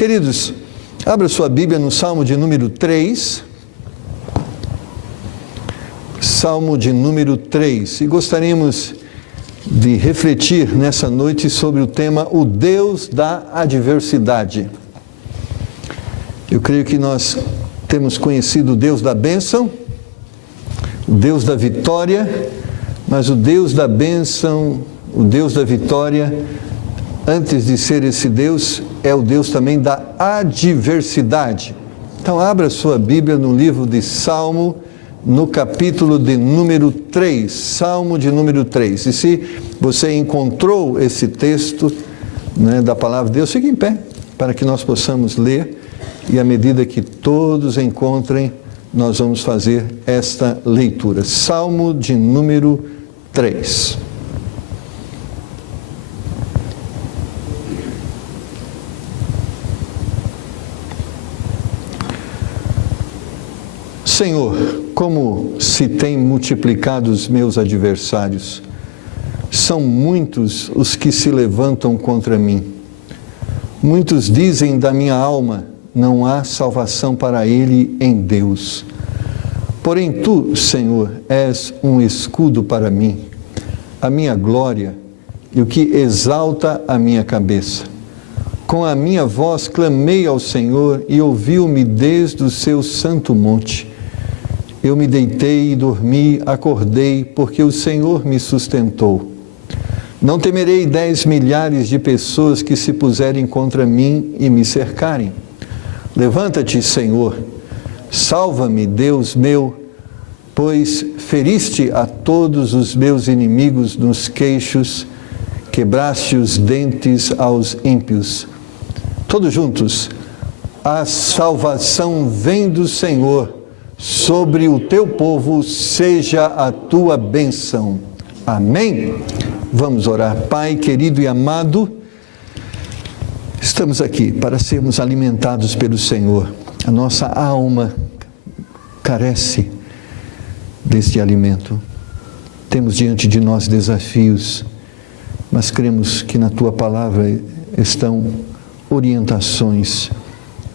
Queridos, abra sua Bíblia no Salmo de número 3. Salmo de número 3. E gostaríamos de refletir nessa noite sobre o tema O Deus da Adversidade. Eu creio que nós temos conhecido o Deus da bênção, o Deus da vitória, mas o Deus da bênção, o Deus da vitória, antes de ser esse Deus, é o Deus também da adversidade. Então, abra sua Bíblia no livro de Salmo, no capítulo de número 3, Salmo de número 3. E se você encontrou esse texto, da palavra de Deus, fique em pé, para que nós possamos ler, e à medida que todos encontrem, nós vamos fazer esta leitura. Salmo de número 3. Senhor, como se têm multiplicado os meus adversários, são muitos os que se levantam contra mim. Muitos dizem da minha alma, não há salvação para ele em Deus. Porém tu, Senhor, és um escudo para mim, a minha glória e o que exalta a minha cabeça. Com a minha voz clamei ao Senhor e ouviu-me desde o seu santo monte. Eu me deitei e dormi, acordei, porque o Senhor me sustentou. Não temerei 10 milhares de pessoas que se puserem contra mim e me cercarem. Levanta-te, Senhor, salva-me, Deus meu, pois feriste a todos os meus inimigos nos queixos, quebraste os dentes aos ímpios. Todos juntos, a salvação vem do Senhor. Sobre o teu povo seja a tua bênção. Amém? Vamos orar. Pai querido e amado, estamos aqui para sermos alimentados pelo Senhor. A nossa alma carece deste alimento. Temos diante de nós desafios, mas cremos que na tua palavra estão orientações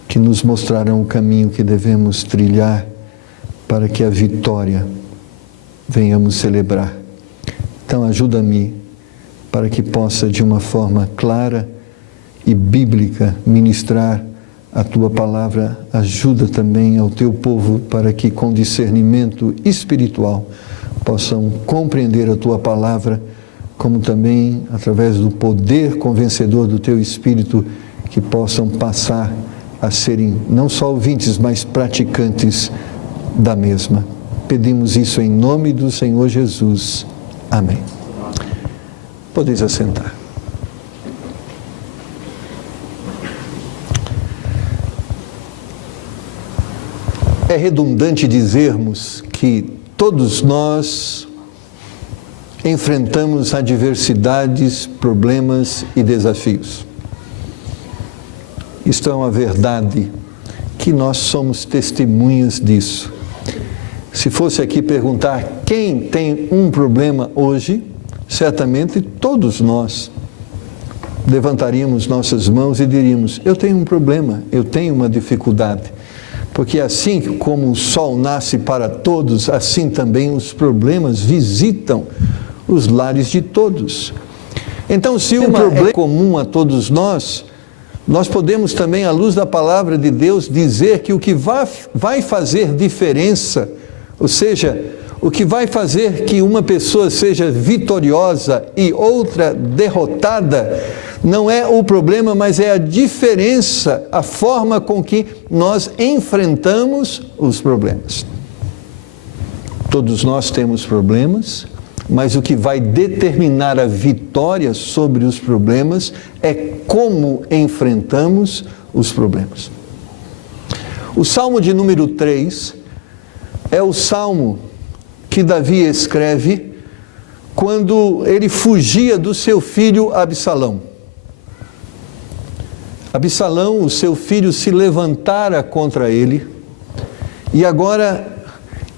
que nos mostrarão o caminho que devemos trilhar para que a vitória venhamos celebrar. Então ajuda-me para que possa de uma forma clara e bíblica ministrar a tua palavra. Ajuda também ao teu povo para que com discernimento espiritual possam compreender a tua palavra, como também através do poder convencedor do teu Espírito, que possam passar a serem não só ouvintes, mas praticantes da mesma. Pedimos isso em nome do Senhor Jesus. Amém. Podeis assentar. É redundante dizermos que todos nós enfrentamos adversidades, problemas e desafios. Isto é uma verdade que nós somos testemunhas disso. Se fosse aqui perguntar quem tem um problema hoje, certamente todos nós levantaríamos nossas mãos e diríamos: eu tenho um problema, eu tenho uma dificuldade. Porque assim como o sol nasce para todos, assim também os problemas visitam os lares de todos. Então, se um problema é comum a todos nós podemos também, à luz da palavra de Deus, dizer que o que vai fazer diferença, ou seja, o que vai fazer que uma pessoa seja vitoriosa e outra derrotada, não é o problema, mas é a diferença, a forma com que nós enfrentamos os problemas. Todos nós temos problemas, mas o que vai determinar a vitória sobre os problemas é como enfrentamos os problemas. O Salmo de número 3 é o salmo que Davi escreve quando ele fugia do seu filho Absalão. Absalão, o seu filho, se levantara contra ele e agora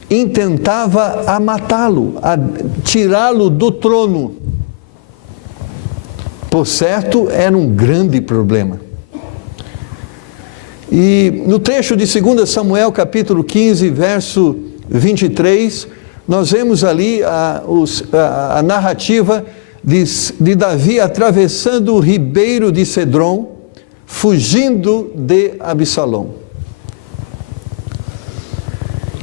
intentava a matá-lo, a tirá-lo do trono. Por certo, era um grande problema. E no trecho de 2 Samuel, capítulo 15, verso 23, nós vemos ali a narrativa de Davi atravessando o ribeiro de Cedron, fugindo de Absalão.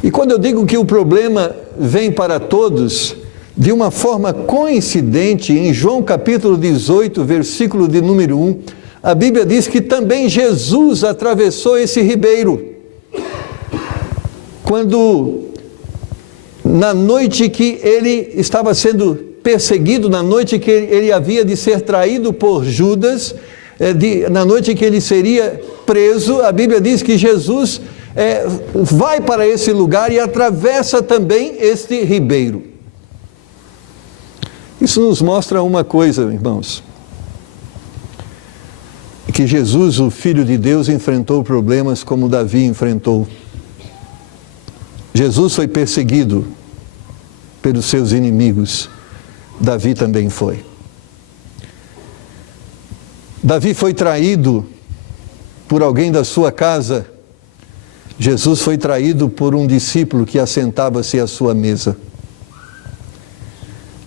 E quando eu digo que o problema vem para todos, de uma forma coincidente, em João capítulo 18, versículo de número 1, a Bíblia diz que também Jesus atravessou esse ribeiro. Quando, na noite que ele estava sendo perseguido, na noite que ele havia de ser traído por Judas, na noite que ele seria preso, a Bíblia diz que Jesus vai para esse lugar e atravessa também este ribeiro. Isso nos mostra uma coisa, irmãos, que Jesus, o Filho de Deus, enfrentou problemas como Davi enfrentou. Jesus foi perseguido pelos seus inimigos, Davi também foi. Davi foi traído por alguém da sua casa, Jesus foi traído por um discípulo que assentava-se à sua mesa.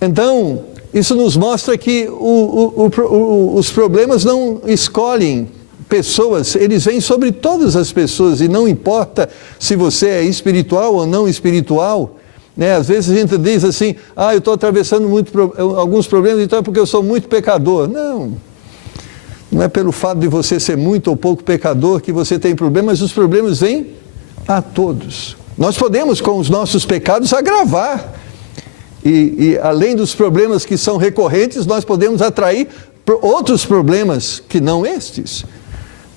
Então, isso nos mostra que os problemas não escolhem pessoas, eles vêm sobre todas as pessoas, e não importa se você é espiritual ou não espiritual, né? Às vezes a gente diz assim, eu estou atravessando alguns problemas, então é porque eu sou muito pecador. Não é pelo fato de você ser muito ou pouco pecador que você tem problemas, os problemas vêm a todos. Nós podemos, com os nossos pecados, agravar. E além dos problemas que são recorrentes, nós podemos atrair outros problemas que não estes.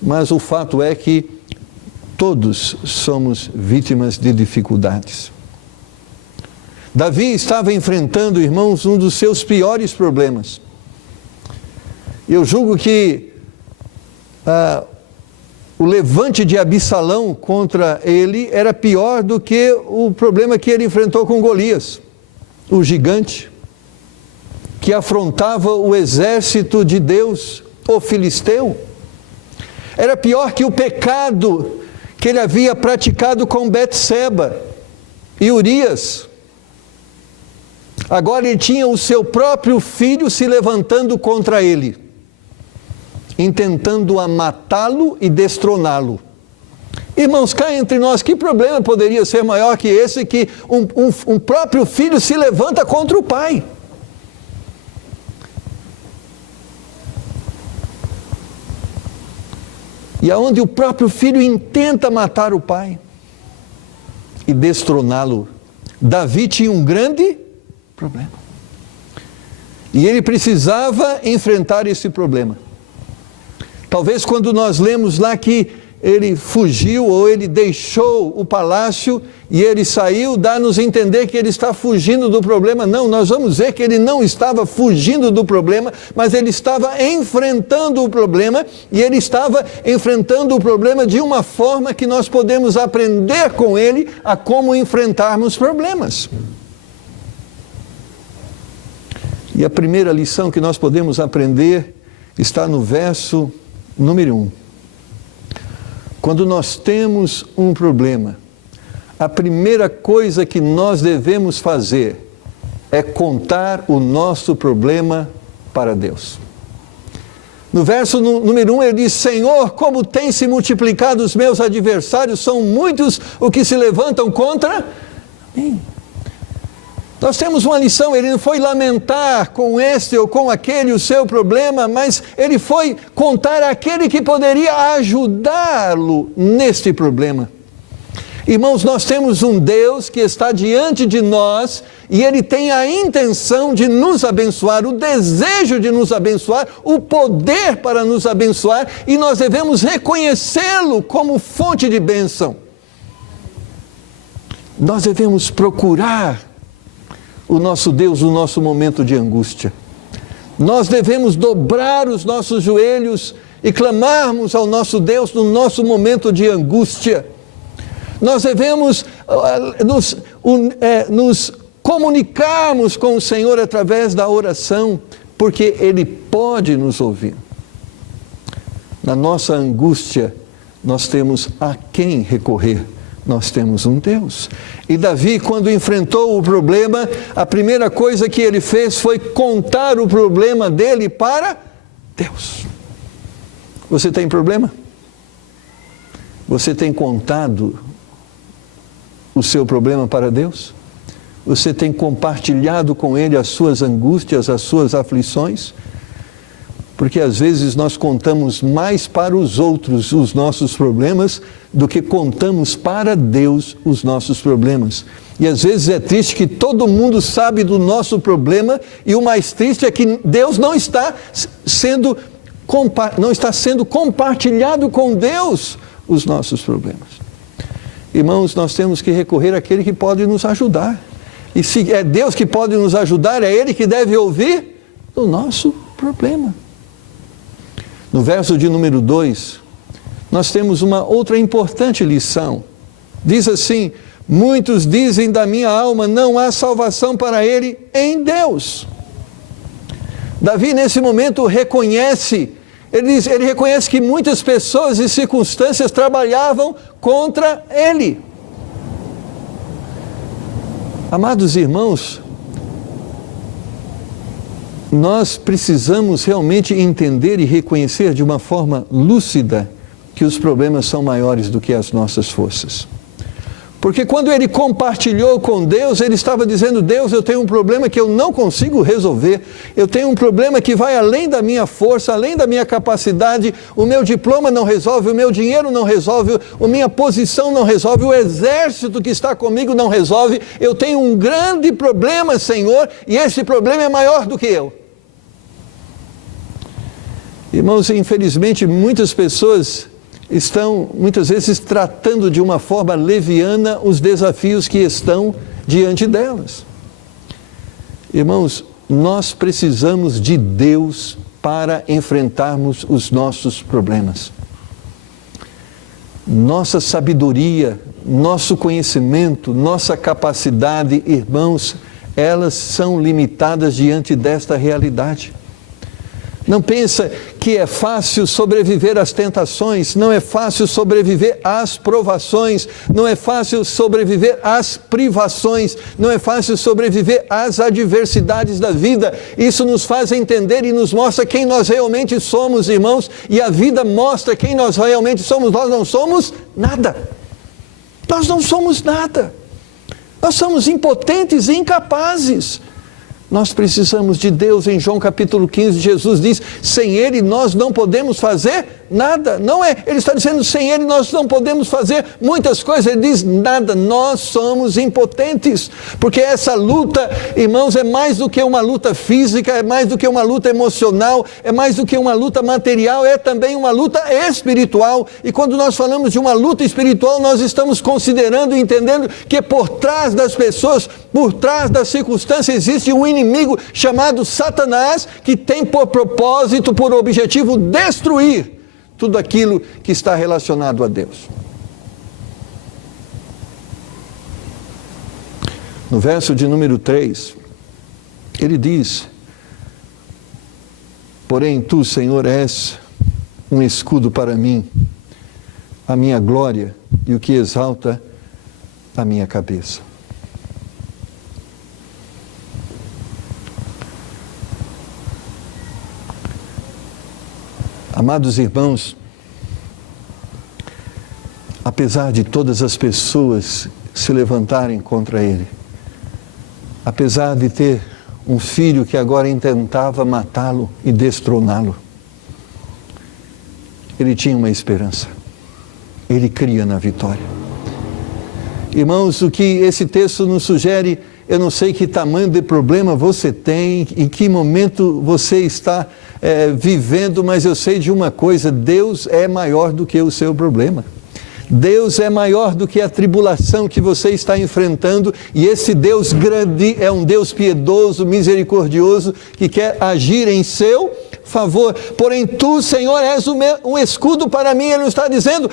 Mas o fato é que todos somos vítimas de dificuldades. Davi estava enfrentando, irmãos, um dos seus piores problemas. Eu julgo que o levante de Absalão contra ele era pior do que o problema que ele enfrentou com Golias, o gigante, que afrontava o exército de Deus, o filisteu. Era pior que o pecado que ele havia praticado com Betseba e Urias. Agora ele tinha o seu próprio filho se levantando contra ele, intentando matá-lo e destroná-lo. Irmãos, cá entre nós, que problema poderia ser maior que esse, que um próprio filho se levanta contra o pai? E aonde o próprio filho intenta matar o pai e destroná-lo. Davi tinha um grande problema. E ele precisava enfrentar esse problema. Talvez quando nós lemos lá que ele fugiu ou ele deixou o palácio e ele saiu, dá-nos a entender que ele está fugindo do problema. Não, nós vamos ver que ele não estava fugindo do problema, mas ele estava enfrentando o problema, e ele estava enfrentando o problema de uma forma que nós podemos aprender com ele a como enfrentarmos problemas. E a primeira lição que nós podemos aprender está no verso número 1. Quando nós temos um problema, a primeira coisa que nós devemos fazer é contar o nosso problema para Deus. No verso número 1 ele diz: Senhor, como têm se multiplicado os meus adversários, são muitos os que se levantam contra mim. Nós temos uma lição, ele não foi lamentar com este ou com aquele o seu problema, mas ele foi contar aquele que poderia ajudá-lo neste problema. Irmãos, nós temos um Deus que está diante de nós e Ele tem a intenção de nos abençoar, o desejo de nos abençoar, o poder para nos abençoar, e nós devemos reconhecê-lo como fonte de bênção. Nós devemos procurar o nosso Deus no nosso momento de angústia. Nós devemos dobrar os nossos joelhos e clamarmos ao nosso Deus no nosso momento de angústia. Nós devemos nos comunicarmos com o Senhor através da oração, porque Ele pode nos ouvir. Na nossa angústia, nós temos a quem recorrer. Nós temos um Deus. E Davi, quando enfrentou o problema, a primeira coisa que ele fez foi contar o problema dele para Deus. Você tem problema? Você tem contado o seu problema para Deus? Você tem compartilhado com Ele as suas angústias, as suas aflições? Porque às vezes nós contamos mais para os outros os nossos problemas do que contamos para Deus os nossos problemas. E às vezes é triste que todo mundo sabe do nosso problema, e o mais triste é que Deus não está sendo compartilhado com Deus os nossos problemas. Irmãos, nós temos que recorrer àquele que pode nos ajudar. E se é Deus que pode nos ajudar, é Ele que deve ouvir o nosso problema. No verso de número 2, nós temos uma outra importante lição. Diz assim: muitos dizem da minha alma, não há salvação para ele em Deus. Davi, nesse momento, reconhece, ele reconhece que muitas pessoas e circunstâncias trabalhavam contra ele. Amados irmãos, nós precisamos realmente entender e reconhecer de uma forma lúcida que os problemas são maiores do que as nossas forças. Porque quando ele compartilhou com Deus, ele estava dizendo: Deus, eu tenho um problema que eu não consigo resolver, eu tenho um problema que vai além da minha força, além da minha capacidade, o meu diploma não resolve, o meu dinheiro não resolve, a minha posição não resolve, o exército que está comigo não resolve, eu tenho um grande problema, Senhor, e esse problema é maior do que eu. Irmãos, infelizmente muitas pessoas estão muitas vezes tratando de uma forma leviana os desafios que estão diante delas. Irmãos, nós precisamos de Deus para enfrentarmos os nossos problemas. Nossa sabedoria, nosso conhecimento, nossa capacidade, irmãos, elas são limitadas diante desta realidade. Não pensa que é fácil sobreviver às tentações, não é fácil sobreviver às provações, não é fácil sobreviver às privações, não é fácil sobreviver às adversidades da vida. Isso nos faz entender e nos mostra quem nós realmente somos, irmãos, e a vida mostra quem nós realmente somos. Nós não somos nada. Nós não somos nada. Nós somos impotentes e incapazes. Nós precisamos de Deus. Em João capítulo 15, Jesus diz: sem Ele nós não podemos fazer nada. Não é, Ele está dizendo, sem Ele nós não podemos fazer muitas coisas. Ele diz nada, nós somos impotentes. Porque essa luta, irmãos, é mais do que uma luta física, é mais do que uma luta emocional, é mais do que uma luta material, é também uma luta espiritual. E quando nós falamos de uma luta espiritual, nós estamos considerando e entendendo que por trás das pessoas, por trás das circunstâncias, existe um inimigo chamado Satanás, que tem por propósito, por objetivo, destruir tudo aquilo que está relacionado a Deus. No verso de número 3, ele diz: porém tu, Senhor, és um escudo para mim, a minha glória e o que exalta a minha cabeça. Amados irmãos, apesar de todas as pessoas se levantarem contra ele, apesar de ter um filho que agora intentava matá-lo e destroná-lo, ele tinha uma esperança, ele cria na vitória. Irmãos, o que esse texto nos sugere, eu não sei que tamanho de problema você tem, em que momento você está vivendo, mas eu sei de uma coisa: Deus é maior do que o seu problema. Deus é maior do que a tribulação que você está enfrentando, e esse Deus grande é um Deus piedoso, misericordioso, que quer agir em seu favor. Porém tu, Senhor, és um escudo para mim. Ele não está dizendo,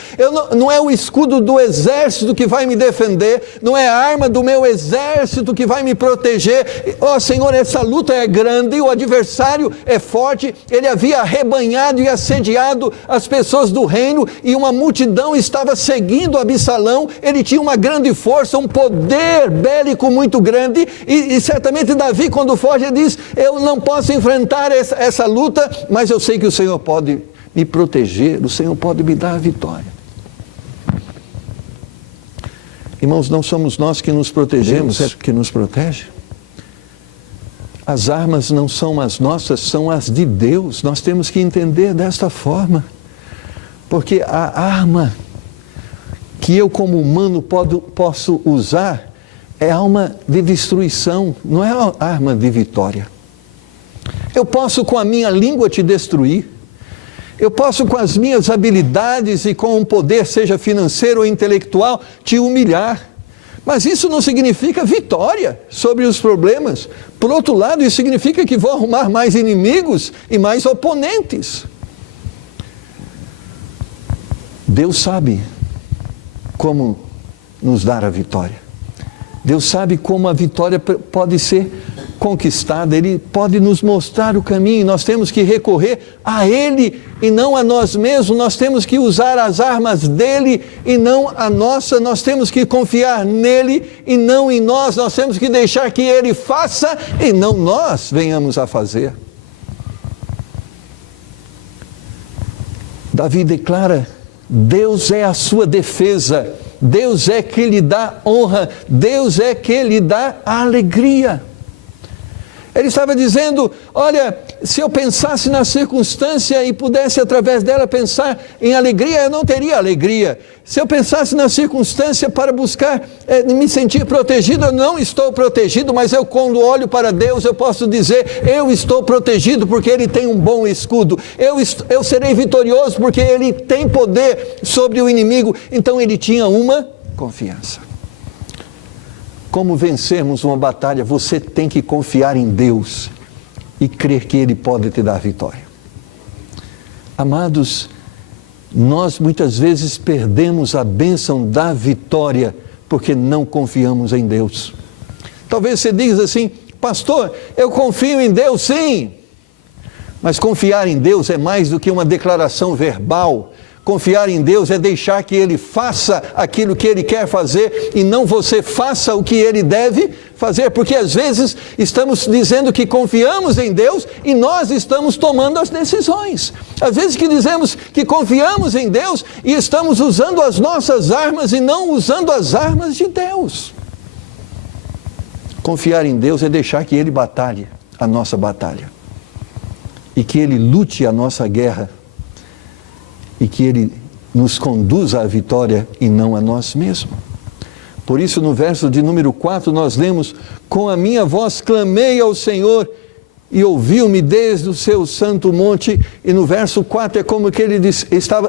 não é o escudo do exército que vai me defender, não é a arma do meu exército que vai me proteger. Ó Senhor, essa luta é grande, o adversário é forte. Ele havia arrebanhado e assediado as pessoas do reino, e uma multidão estava seguindo Absalão. Ele tinha uma grande força, um poder bélico muito grande, e certamente Davi, quando foge, ele diz, eu não posso enfrentar essa luta, mas eu sei que o Senhor pode me proteger, o Senhor pode me dar a vitória. Irmãos, não somos nós que nos protegemos, Deus é que nos protege. As armas não são as nossas, são as de Deus. Nós temos que entender desta forma, porque a arma que eu como humano posso usar é arma de destruição, não é arma de vitória. Eu posso com a minha língua te destruir, eu posso com as minhas habilidades e com um poder, seja financeiro ou intelectual, te humilhar, mas isso não significa vitória sobre os problemas. Por outro lado, isso significa que vou arrumar mais inimigos e mais oponentes. Deus sabe como nos dar a vitória. Deus sabe como a vitória pode ser conquistada. Ele pode nos mostrar o caminho. Nós temos que recorrer a Ele e não a nós mesmos. Nós temos que usar as armas dEle e não a nossa. Nós temos que confiar nele e não em nós. Nós temos que deixar que Ele faça e não nós venhamos a fazer. Davi declara, Deus é a sua defesa. Deus é que lhe dá honra, Deus é que lhe dá a alegria. Ele estava dizendo, olha, se eu pensasse na circunstância e pudesse através dela pensar em alegria, eu não teria alegria. Se eu pensasse na circunstância para buscar me sentir protegido, eu não estou protegido, mas eu quando olho para Deus, eu posso dizer, eu estou protegido porque Ele tem um bom escudo. Eu serei vitorioso porque Ele tem poder sobre o inimigo. Então ele tinha uma confiança. Como vencermos uma batalha? Você tem que confiar em Deus e crer que Ele pode te dar vitória. Amados, nós muitas vezes perdemos a bênção da vitória porque não confiamos em Deus. Talvez você diga assim, pastor, eu confio em Deus sim, mas confiar em Deus é mais do que uma declaração verbal. Confiar em Deus é deixar que Ele faça aquilo que Ele quer fazer e não você faça o que Ele deve fazer, porque às vezes estamos dizendo que confiamos em Deus e nós estamos tomando as decisões. Às vezes que dizemos que confiamos em Deus e estamos usando as nossas armas e não usando as armas de Deus. Confiar em Deus é deixar que Ele batalhe a nossa batalha e que Ele lute a nossa guerra e que Ele nos conduza à vitória e não a nós mesmos. Por isso, no verso de número 4, nós lemos, com a minha voz clamei ao Senhor e ouviu-me desde o seu santo monte. E no verso 4 é como que ele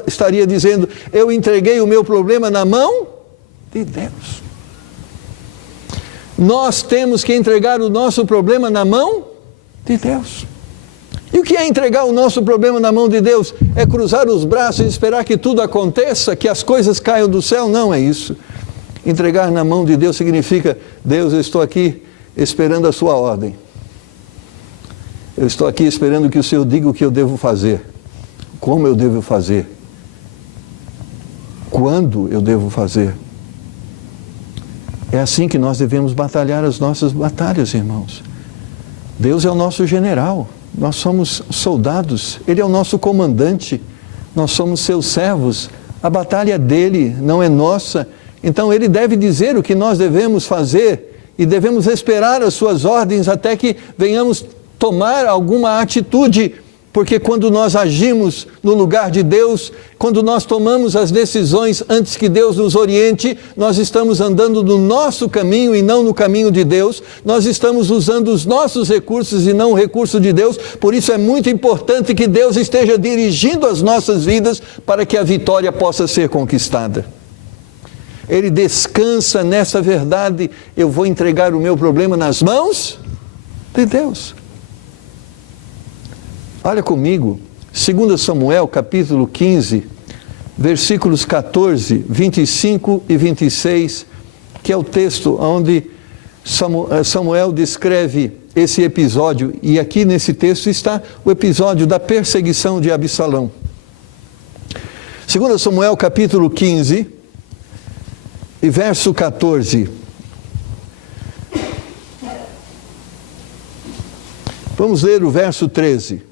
estaria dizendo, eu entreguei o meu problema na mão de Deus. Nós temos que entregar o nosso problema na mão de Deus. E o que é entregar o nosso problema na mão de Deus? É cruzar os braços e esperar que tudo aconteça, que as coisas caiam do céu? Não é isso. Entregar na mão de Deus significa, Deus, eu estou aqui esperando a sua ordem. Eu estou aqui esperando que o Senhor diga o que eu devo fazer, como eu devo fazer, quando eu devo fazer. É assim que nós devemos batalhar as nossas batalhas, irmãos. Deus é o nosso general. Nós somos soldados, Ele é o nosso comandante, nós somos seus servos, a batalha é dele, não é nossa. Então Ele deve dizer o que nós devemos fazer e devemos esperar as suas ordens até que venhamos tomar alguma atitude, porque quando nós agimos no lugar de Deus, quando nós tomamos as decisões antes que Deus nos oriente, nós estamos andando no nosso caminho e não no caminho de Deus, nós estamos usando os nossos recursos e não o recurso de Deus. Por isso é muito importante que Deus esteja dirigindo as nossas vidas para que a vitória possa ser conquistada. Ele descansa nessa verdade, eu vou entregar o meu problema nas mãos de Deus. Olha comigo, 2 Samuel, capítulo 15, versículos 14, 25 e 26, que é o texto onde Samuel descreve esse episódio, e aqui nesse texto está o episódio da perseguição de Absalão. 2 Samuel capítulo 15 e verso 14. Vamos ler o verso 13.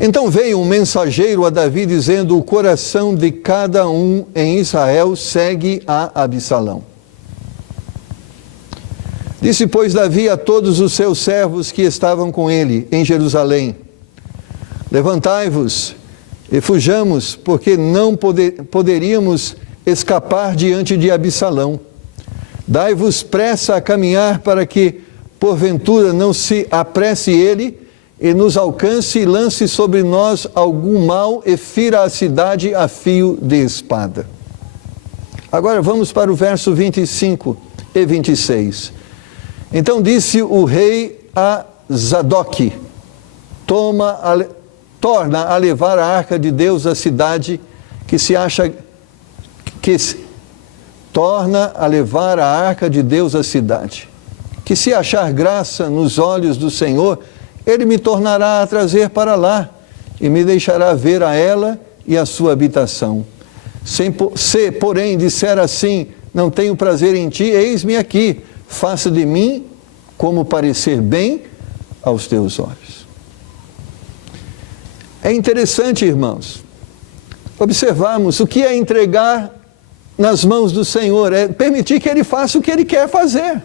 Então veio um mensageiro a Davi dizendo: o coração de cada um em Israel segue a Absalão. Disse, pois, Davi a todos os seus servos que estavam com ele em Jerusalém: levantai-vos e fujamos, porque não poderíamos escapar diante de Absalão. Dai-vos pressa a caminhar, para que, porventura, não se apresse ele e nos alcance e lance sobre nós algum mal e fira a cidade a fio de espada. Agora vamos para o verso 25 e 26. Então disse o rei a Zadok: torna a levar a arca de Deus à cidade torna a levar a arca de Deus à cidade, que se achar graça nos olhos do Senhor, ele me tornará a trazer para lá, e me deixará ver a ela e a sua habitação. Se, porém, disser assim: não tenho prazer em ti, eis-me aqui, faça de mim como parecer bem aos teus olhos. É interessante, irmãos, observarmos o que é entregar nas mãos do Senhor, é permitir que Ele faça o que Ele quer fazer.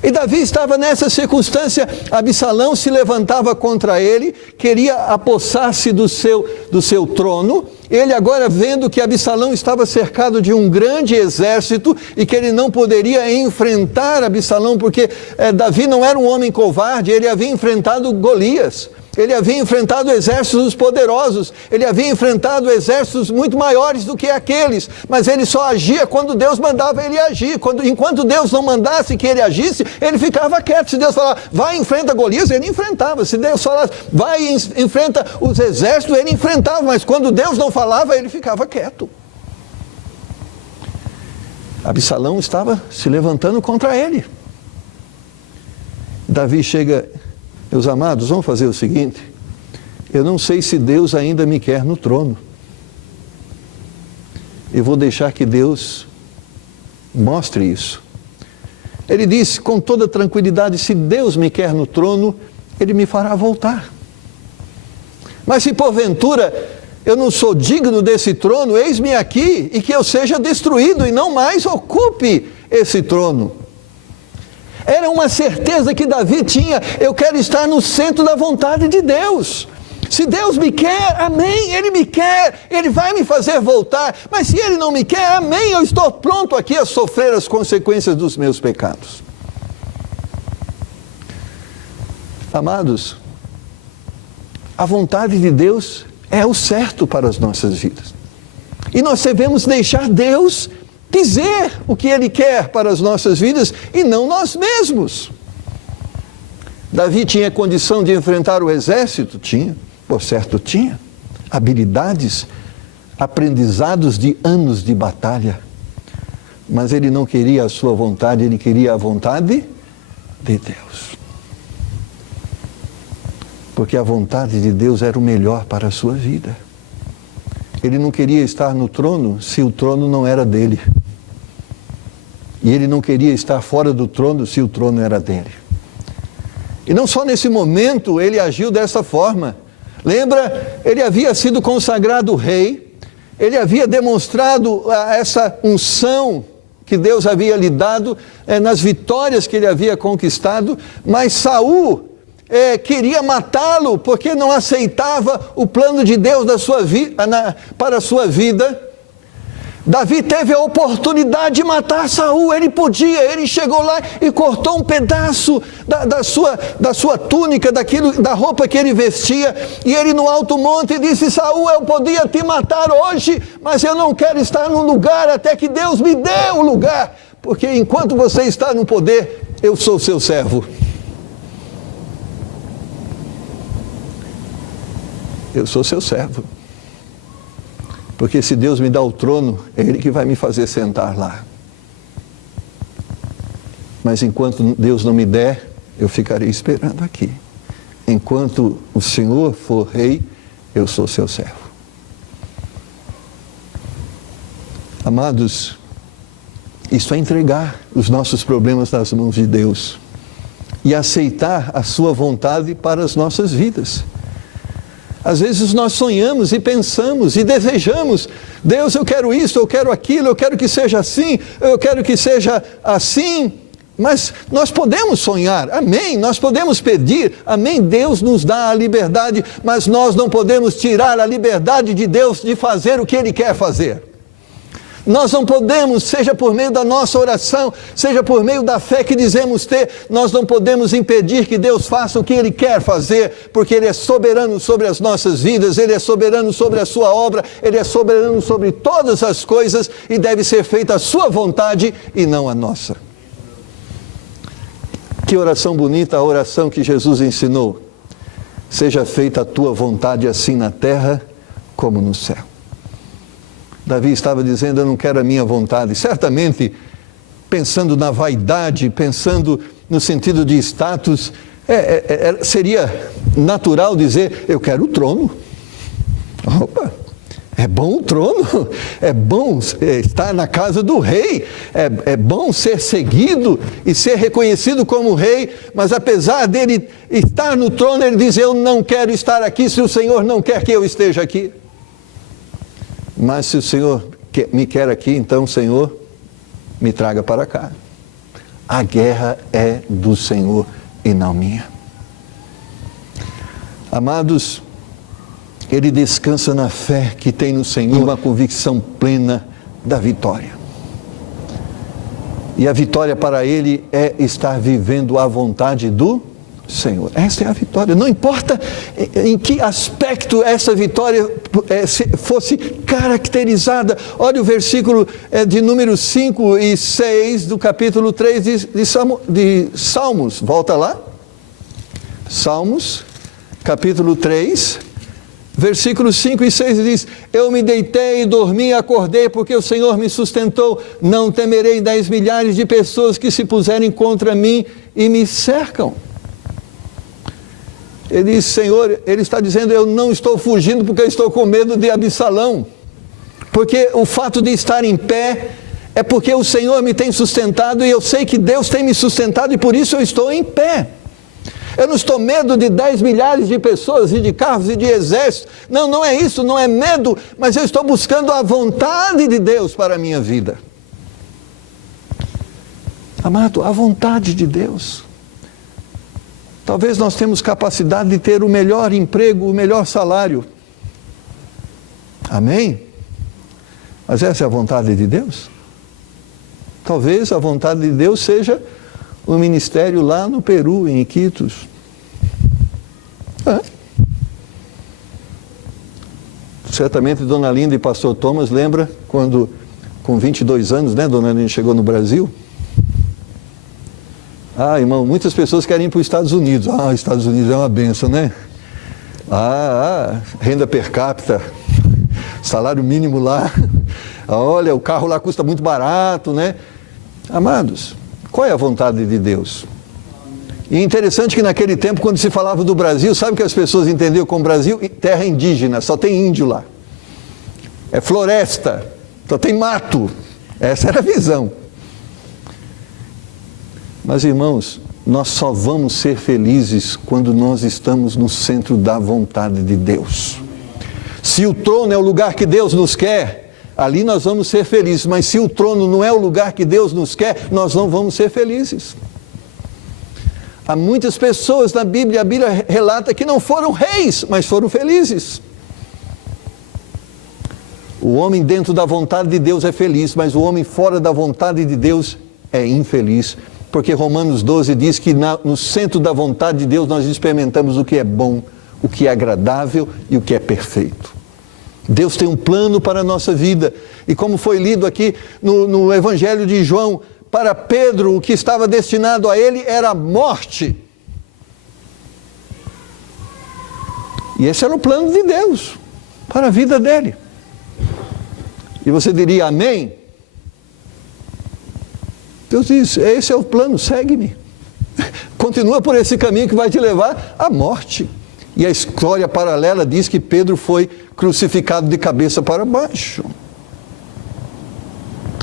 E Davi estava nessa circunstância. Absalão se levantava contra ele, queria apossar-se do seu trono. Ele agora, vendo que Absalão estava cercado de um grande exército e que ele não poderia enfrentar Absalão, porque Davi não era um homem covarde, ele havia enfrentado Golias. Ele havia enfrentado exércitos poderosos, ele havia enfrentado exércitos muito maiores do que aqueles, mas ele só agia quando Deus mandava ele agir. Enquanto Deus não mandasse que ele agisse, ele ficava quieto. Se Deus falava, vai e enfrenta Golias, ele enfrentava. Se Deus falasse, vai e enfrenta os exércitos, ele enfrentava, mas quando Deus não falava, ele ficava quieto. Absalão estava se levantando contra ele. Davi chega: meus amados, vamos fazer o seguinte: eu não sei se Deus ainda me quer no trono. Eu vou deixar que Deus mostre isso. Ele disse com toda tranquilidade: se Deus me quer no trono, Ele me fará voltar. Mas se porventura eu não sou digno desse trono, eis-me aqui, e que eu seja destruído e não mais ocupe esse trono. Era uma certeza que Davi tinha: eu quero estar no centro da vontade de Deus. Se Deus me quer, amém, Ele me quer, Ele vai me fazer voltar. Mas se Ele não me quer, amém, eu estou pronto aqui a sofrer as consequências dos meus pecados. Amados, a vontade de Deus é o certo para as nossas vidas. E nós devemos deixar Deus dizer o que Ele quer para as nossas vidas e não nós mesmos. Davi tinha condição de enfrentar o exército? Tinha, por certo tinha. Habilidades, aprendizados de anos de batalha. Mas ele não queria a sua vontade, ele queria a vontade de Deus. Porque a vontade de Deus era o melhor para a sua vida. Ele não queria estar no trono se o trono não era dele. E ele não queria estar fora do trono se o trono era dele. E não só nesse momento ele agiu dessa forma. Lembra, ele havia sido consagrado rei, ele havia demonstrado essa unção que Deus havia lhe dado nas vitórias que ele havia conquistado, mas Saul queria matá-lo porque não aceitava o plano de Deus para a sua vida. Davi teve a oportunidade de matar Saul, ele chegou lá e cortou um pedaço da sua túnica, da roupa que ele vestia, e ele no alto monte disse: Saul, eu podia te matar hoje, mas eu não quero estar num lugar até que Deus me dê o lugar, porque enquanto você está no poder, eu sou seu servo. eu sou seu servo. Porque se Deus me dá o trono, é Ele que vai me fazer sentar lá. Mas enquanto Deus não me der, eu ficarei esperando aqui. Enquanto o Senhor for rei, eu sou seu servo. Amados, isso é entregar os nossos problemas nas mãos de Deus e aceitar a sua vontade para as nossas vidas. Às vezes nós sonhamos e pensamos e desejamos: Deus, eu quero isso, eu quero aquilo, eu quero que seja assim, eu quero que seja assim. Mas nós podemos sonhar, amém, nós podemos pedir, amém, Deus nos dá a liberdade, mas nós não podemos tirar a liberdade de Deus de fazer o que Ele quer fazer. Nós não podemos, seja por meio da nossa oração, seja por meio da fé que dizemos ter, nós não podemos impedir que Deus faça o que Ele quer fazer, porque Ele é soberano sobre as nossas vidas, Ele é soberano sobre a sua obra, Ele é soberano sobre todas as coisas e deve ser feita a sua vontade e não a nossa. Que oração bonita, a oração que Jesus ensinou. Seja feita a tua vontade assim na terra como no céu. Davi estava dizendo: eu não quero a minha vontade. Certamente, pensando na vaidade, pensando no sentido de status, seria natural dizer: eu quero o trono. Opa! É bom o trono, é bom estar na casa do rei, é bom ser seguido e ser reconhecido como rei, mas apesar dele estar no trono, ele diz: eu não quero estar aqui se o Senhor não quer que eu esteja aqui. Mas se o Senhor me quer aqui, então, Senhor, me traga para cá. A guerra é do Senhor e não minha. Amados, ele descansa na fé que tem no Senhor, uma convicção plena da vitória. E a vitória para ele é estar vivendo a vontade do Senhor. Essa é a vitória. Não importa em que aspecto essa vitória fosse caracterizada. Olha o versículo de número 5 e 6 do capítulo 3 de Salmos. Volta lá. Salmos, capítulo 3. Versículos 5 e 6 diz: eu me deitei, dormi e acordei, porque o Senhor me sustentou. Não temerei 10 milhares de pessoas que se puserem contra mim e me cercam. Ele diz: Senhor, ele está dizendo: eu não estou fugindo porque eu estou com medo de Absalão. Porque o fato de estar em pé é porque o Senhor me tem sustentado e eu sei que Deus tem me sustentado e por isso eu estou em pé. Eu não estou medo de 10 milhares de pessoas e de carros e de exércitos. Não, não é isso, não é medo, mas eu estou buscando a vontade de Deus para a minha vida. Amado, a vontade de Deus. Talvez nós temos capacidade de ter o melhor emprego, o melhor salário. Amém? Mas essa é a vontade de Deus? Talvez a vontade de Deus seja o ministério lá no Peru, em Iquitos. Certamente Dona Linda e Pastor Thomas lembra quando, com 22 anos, né, Dona Linda chegou no Brasil. Irmão, muitas pessoas querem ir para os Estados Unidos. Estados Unidos é uma benção, né? Renda per capita, salário mínimo lá. Olha, o carro lá custa muito barato, né? Amados, qual é a vontade de Deus? E é interessante que naquele tempo, quando se falava do Brasil, sabe o que as pessoas entendiam como Brasil? Terra indígena, só tem índio lá. É floresta, só tem mato. Essa era a visão. Mas, irmãos, nós só vamos ser felizes quando nós estamos no centro da vontade de Deus. Se o trono é o lugar que Deus nos quer, ali nós vamos ser felizes. Mas se o trono não é o lugar que Deus nos quer, nós não vamos ser felizes. Há muitas pessoas na Bíblia, a Bíblia relata que não foram reis, mas foram felizes. O homem dentro da vontade de Deus é feliz, mas o homem fora da vontade de Deus é infeliz. Porque Romanos 12 diz que no centro da vontade de Deus nós experimentamos o que é bom, o que é agradável e o que é perfeito. Deus tem um plano para a nossa vida. E como foi lido aqui no Evangelho de João, para Pedro o que estava destinado a ele era a morte. E esse era o plano de Deus para a vida dele. E você diria amém? Deus diz, esse é o plano, segue-me. Continua por esse caminho que vai te levar à morte. E a história paralela diz que Pedro foi crucificado de cabeça para baixo.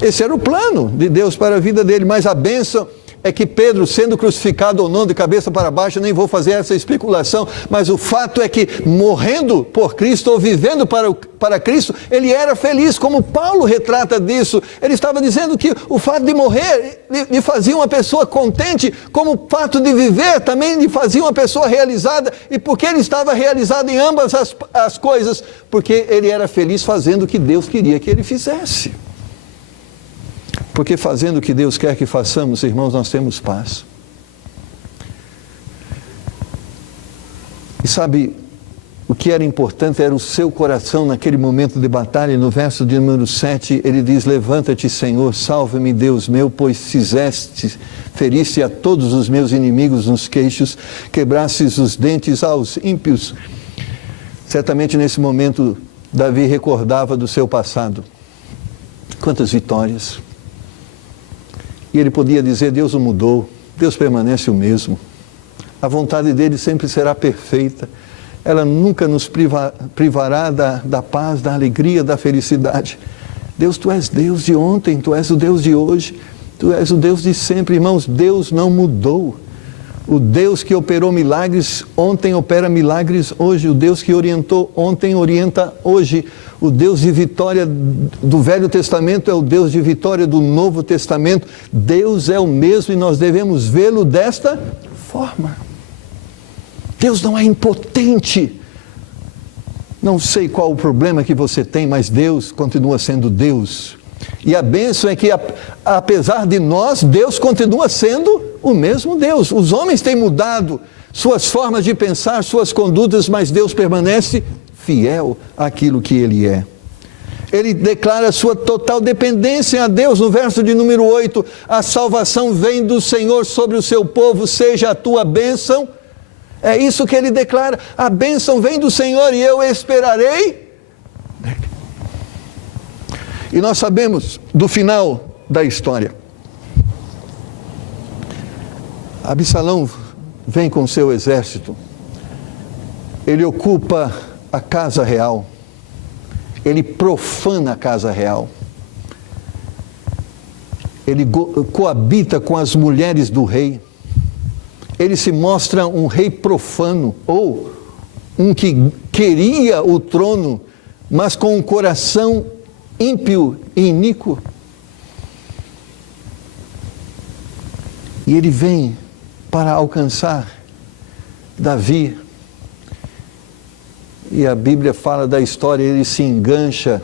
Esse era o plano de Deus para a vida dele, mas a bênção é que Pedro, sendo crucificado ou não de cabeça para baixo, nem vou fazer essa especulação, mas o fato é que morrendo por Cristo ou vivendo para Cristo, ele era feliz, como Paulo retrata disso. Ele estava dizendo que o fato de morrer lhe fazia uma pessoa contente, como o fato de viver também lhe fazia uma pessoa realizada. E porque ele estava realizado em ambas as coisas? Porque ele era feliz fazendo o que Deus queria que ele fizesse. Porque fazendo o que Deus quer que façamos, irmãos, nós temos paz. E sabe, o que era importante era o seu coração naquele momento de batalha. No verso de número 7, ele diz, levanta-te, Senhor, salva-me, Deus meu, pois feriste a todos os meus inimigos nos queixos, quebrastes os dentes aos ímpios. Certamente nesse momento, Davi recordava do seu passado. Quantas vitórias! E ele podia dizer, Deus não mudou, Deus permanece o mesmo. A vontade dele sempre será perfeita. Ela nunca nos privará da paz, da alegria, da felicidade. Deus, tu és Deus de ontem, tu és o Deus de hoje, tu és o Deus de sempre. Irmãos, Deus não mudou. O Deus que operou milagres ontem opera milagres hoje. O Deus que orientou ontem orienta hoje. O Deus de vitória do Velho Testamento é o Deus de vitória do Novo Testamento. Deus é o mesmo e nós devemos vê-lo desta forma. Deus não é impotente. Não sei qual o problema que você tem, mas Deus continua sendo Deus. E a bênção é que, apesar de nós, Deus continua sendo o mesmo Deus. Os homens têm mudado suas formas de pensar, suas condutas, mas Deus permanece fiel àquilo que Ele é. Ele declara sua total dependência a Deus. No verso de número 8, a salvação vem do Senhor sobre o seu povo, seja a tua bênção. É isso que ele declara, a bênção vem do Senhor e eu esperarei nele. E nós sabemos do final da história. Absalão vem com seu exército, ele ocupa a casa real, ele profana a casa real, ele coabita com as mulheres do rei, ele se mostra um rei profano, ou um que queria o trono, mas com um coração ímpio e iníquo. E ele vem para alcançar Davi. E a Bíblia fala da história, ele se engancha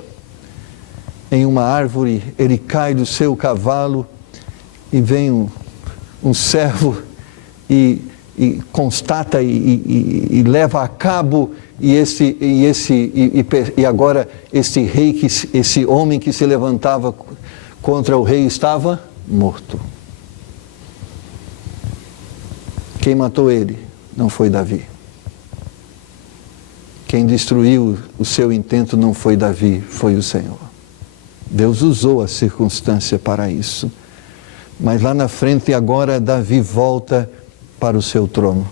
em uma árvore, ele cai do seu cavalo e vem um servo e constata e leva a cabo e agora esse homem que se levantava contra o rei estava morto. Quem matou ele não foi Davi. Quem destruiu o seu intento não foi Davi, foi o Senhor. Deus usou a circunstância para isso. Mas lá na frente agora Davi volta para o seu trono.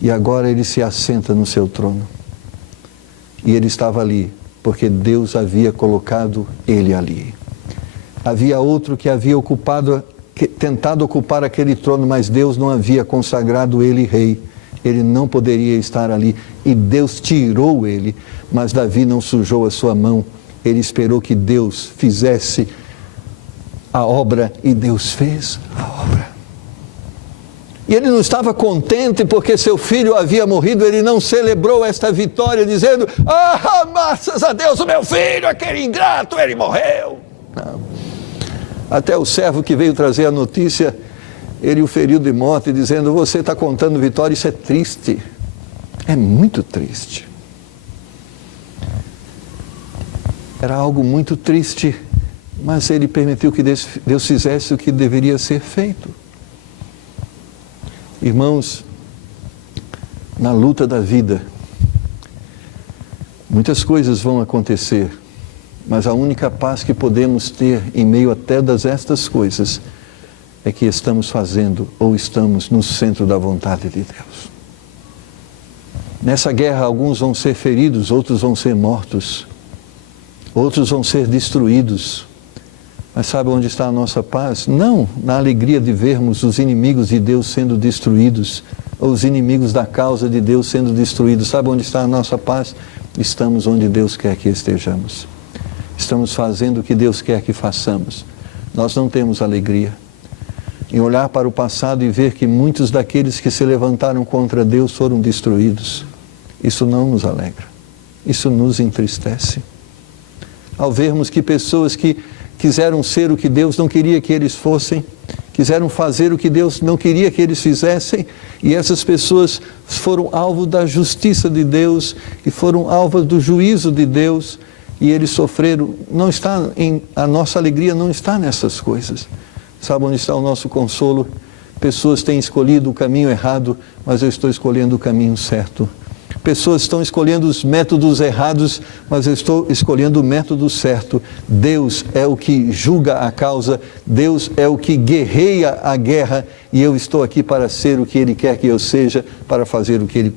E agora ele se assenta no seu trono. E ele estava ali, porque Deus havia colocado ele ali. Havia outro que havia tentado ocupar aquele trono, mas Deus não havia consagrado ele rei. Ele não poderia estar ali. E Deus tirou ele, mas Davi não sujou a sua mão. Ele esperou que Deus fizesse a obra e Deus fez a obra. E ele não estava contente porque seu filho havia morrido, ele não celebrou esta vitória dizendo, graças a Deus o meu filho, aquele ingrato, ele morreu. Não. Até o servo que veio trazer a notícia, ele o feriu de morte dizendo, você está contando vitória, isso é triste, é muito triste. Era algo muito triste, mas ele permitiu que Deus fizesse o que deveria ser feito. Irmãos, na luta da vida, Muitas coisas vão acontecer, mas a única paz que podemos ter em meio a todas estas coisas é que estamos fazendo ou estamos no centro da vontade de Deus. Nessa guerra, alguns vão ser feridos, outros vão ser mortos, outros vão ser destruídos. Mas sabe onde está a nossa paz? Não na alegria de vermos os inimigos de Deus sendo destruídos, ou os inimigos da causa de Deus sendo destruídos. Sabe onde está a nossa paz? Estamos onde Deus quer que estejamos. Estamos fazendo o que Deus quer que façamos. Nós não temos alegria em olhar para o passado e ver que muitos daqueles que se levantaram contra Deus foram destruídos. Isso não nos alegra. Isso nos entristece. Ao vermos que pessoas que quiseram ser o que Deus não queria que eles fossem, quiseram fazer o que Deus não queria que eles fizessem, e essas pessoas foram alvo da justiça de Deus, e foram alvo do juízo de Deus, e eles sofreram. A nossa alegria não está nessas coisas. Sabe onde está o nosso consolo? Pessoas têm escolhido o caminho errado, mas eu estou escolhendo o caminho certo. Pessoas estão escolhendo os métodos errados, mas eu estou escolhendo o método certo. Deus é o que julga a causa, Deus é o que guerreia a guerra, e eu estou aqui para ser o que Ele quer que eu seja, para fazer o que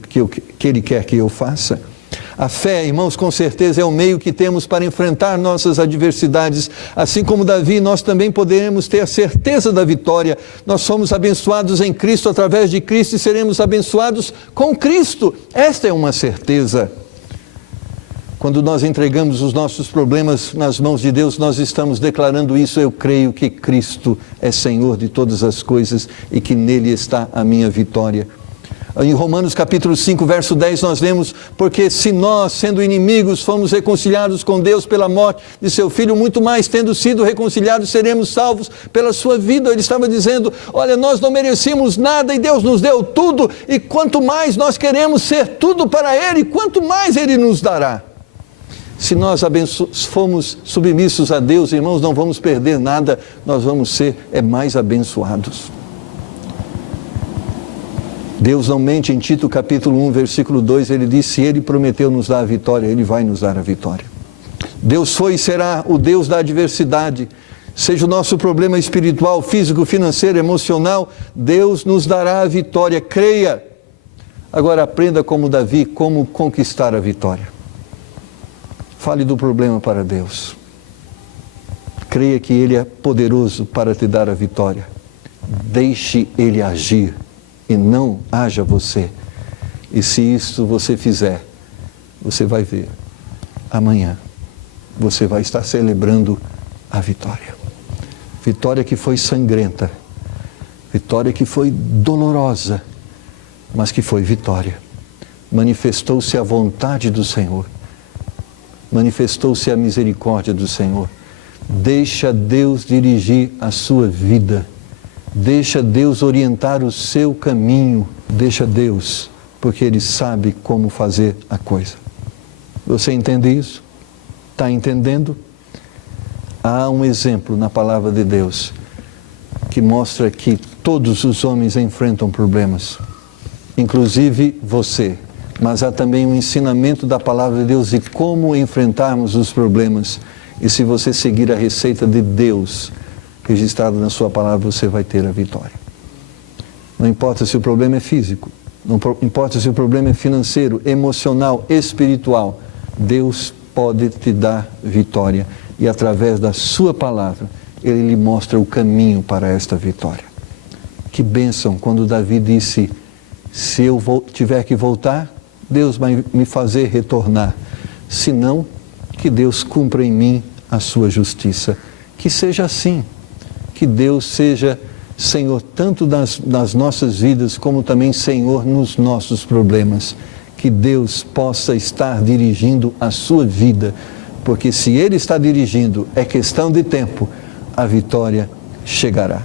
Ele quer que eu faça. A fé, irmãos, com certeza é o meio que temos para enfrentar nossas adversidades. Assim como Davi, nós também poderemos ter a certeza da vitória. Nós somos abençoados em Cristo, através de Cristo, e seremos abençoados com Cristo. Esta é uma certeza. Quando nós entregamos os nossos problemas nas mãos de Deus, nós estamos declarando isso: eu creio que Cristo é Senhor de todas as coisas e que nele está a minha vitória. Em Romanos capítulo 5, verso 10, nós lemos: porque se nós, sendo inimigos, fomos reconciliados com Deus pela morte de seu Filho, muito mais, tendo sido reconciliados, seremos salvos pela sua vida. Ele estava dizendo: olha, nós não merecíamos nada e Deus nos deu tudo, e quanto mais nós queremos ser tudo para Ele, quanto mais Ele nos dará. Se nós fomos submissos a Deus, irmãos, não vamos perder nada, nós vamos ser mais abençoados. Deus não mente. Em Tito capítulo 1, versículo 2, ele diz: se Ele prometeu nos dar a vitória, Ele vai nos dar a vitória. Deus foi e será o Deus da adversidade. Seja o nosso problema espiritual, físico, financeiro, emocional, Deus nos dará a vitória. Creia. Agora aprenda como Davi, como conquistar a vitória. Fale do problema para Deus. Creia que Ele é poderoso para te dar a vitória. Deixe Ele agir e não haja você. E se isso você fizer, você vai ver, amanhã você vai estar celebrando a vitória. Vitória que foi sangrenta, vitória que foi dolorosa, mas que foi vitória. Manifestou-se a vontade do Senhor, manifestou-se a misericórdia do Senhor. Deixa Deus dirigir a sua vida. Deixa Deus orientar o seu caminho. Deixa Deus, porque Ele sabe como fazer a coisa. Você entende isso? Está entendendo? Há um exemplo na palavra de Deus que mostra que todos os homens enfrentam problemas, inclusive você. Mas há também um ensinamento da palavra de Deus de como enfrentarmos os problemas. E se você seguir a receita de Deus registrado na sua palavra, você vai ter a vitória. Não importa se o problema é físico, não importa se o problema é financeiro, emocional, espiritual, Deus pode te dar vitória, e através da sua palavra, Ele lhe mostra o caminho para esta vitória. Que bênção quando Davi disse: se eu tiver que voltar, Deus vai me fazer retornar. Se não, que Deus cumpra em mim a sua justiça. Que seja assim. Que Deus seja Senhor tanto nas nossas vidas, como também Senhor nos nossos problemas. Que Deus possa estar dirigindo a sua vida, porque se Ele está dirigindo, é questão de tempo, a vitória chegará.